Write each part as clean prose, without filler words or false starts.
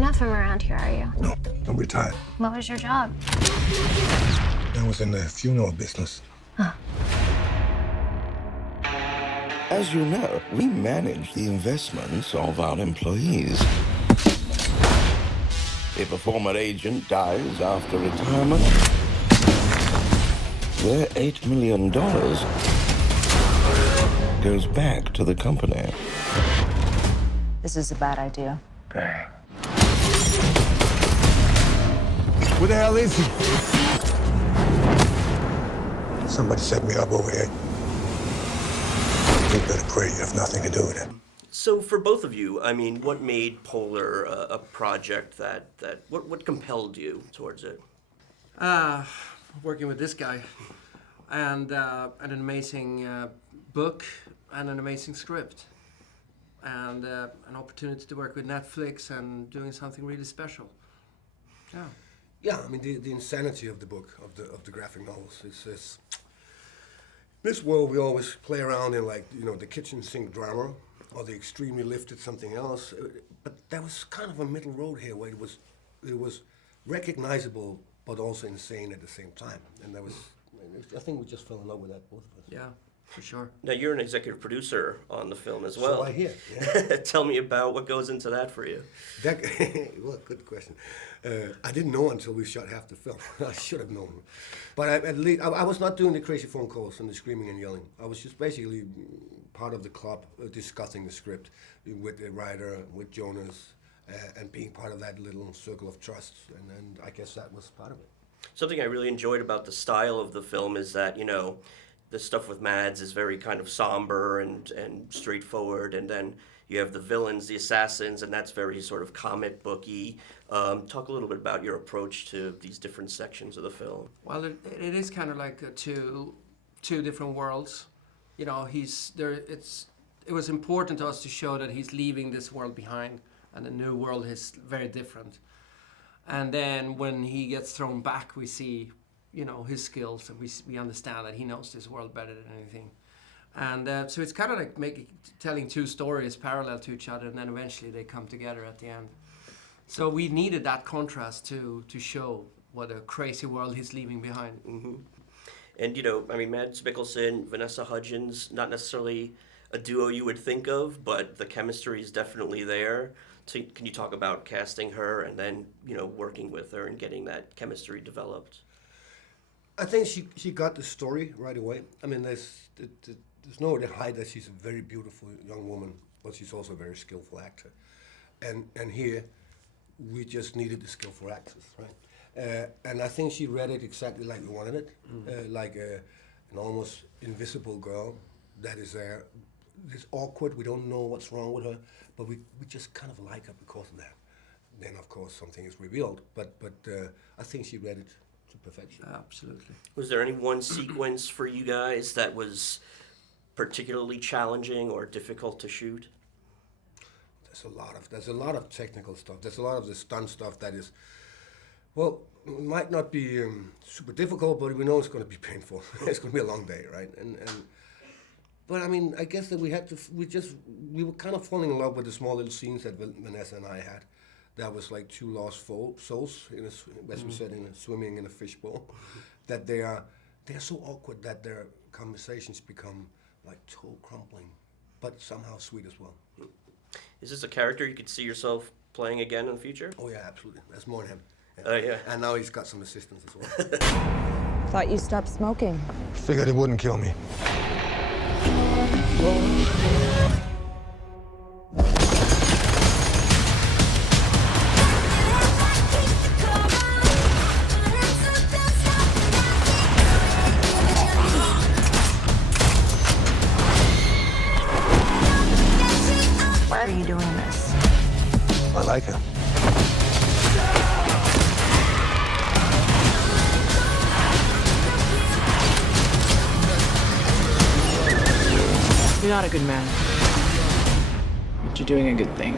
You're not from around here, are you? No, I'm retired. What was your job? I was in the funeral business. Huh. As you know, we manage the investments of our employees. If a former agent dies after retirement, their $8 million goes back to the company. This is a bad idea. Bang. Where the hell is he? Somebody set me up over here. You better pray you have nothing to do with it. So for both of you, I mean, what made Polar a project what compelled you towards it? Working with this guy, and an amazing book and an amazing script, and an opportunity to work with Netflix and doing something really special. Yeah. Yeah, I mean the insanity of the book, of the graphic novels is this world we always play around in, like, you know, the kitchen sink drama or the extremely lifted something else, but there was kind of a middle road here where it was recognizable but also insane at the same time, and I think we just fell in love with that, both of us. Yeah, for sure. Now you're an executive producer on the film as well. So I hear. Yeah. Tell me about what goes into that for you. Well, good question. I didn't know until we shot half the film. I should have known. But at least I was not doing the crazy phone calls and the screaming and yelling. I was just basically part of the club discussing the script with the writer, with Jonas, and being part of that little circle of trust. And I guess that was part of it. Something I really enjoyed about the style of the film is that, you know, the stuff with Mads is very kind of somber and straightforward, and then you have the villains, the assassins, and that's very sort of comic booky. Talk a little bit about your approach to these different sections of the film. Well, it is kind of like two different worlds. You know, it was important to us to show that he's leaving this world behind, and the new world is very different. And then when he gets thrown back, we see, you know, his skills, and we understand that he knows this world better than anything. And so it's kind of like telling two stories parallel to each other, and then eventually they come together at the end. So we needed that contrast to show what a crazy world he's leaving behind. Mm-hmm. And, you know, I mean, Mads Mikkelsen, Vanessa Hudgens, not necessarily a duo you would think of, but the chemistry is definitely there. So can you talk about casting her and then, you know, working with her and getting that chemistry developed? I think she got the story right away. I mean, there's no way to hide that she's a very beautiful young woman, but she's also a very skillful actor. And here, we just needed the skillful actors, right? And I think she read it exactly like we wanted it, like an almost invisible girl that is there. It's awkward, we don't know what's wrong with her, but we just kind of like her because of that. Then, of course, something is revealed, but I think she read it to perfection. Absolutely. Was there any one sequence for you guys that was particularly challenging or difficult to shoot? There's a lot of technical stuff. There's a lot of the stunt stuff that is, well, it might not be super difficult, but we know it's going to be painful. It's going to be a long day, right? But I mean, I guess that we were kind of falling in love with the small little scenes that Vanessa and I had. That was like two lost souls, as we said, swimming in a fishbowl. That they're so awkward that their conversations become like toe crumpling, but somehow sweet as well. Is this a character you could see yourself playing again in the future? Oh yeah, absolutely. That's more than him. Yeah. And now he's got some assistants as well. Thought you stopped smoking. Figured it wouldn't kill me. Why are you doing this? I like her. You're not a good man, but you're doing a good thing.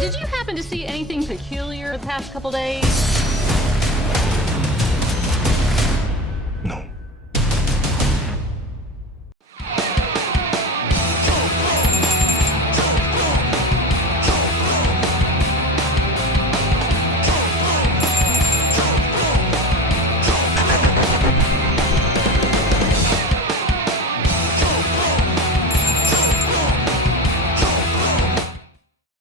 Did you happen to see anything peculiar the past couple days?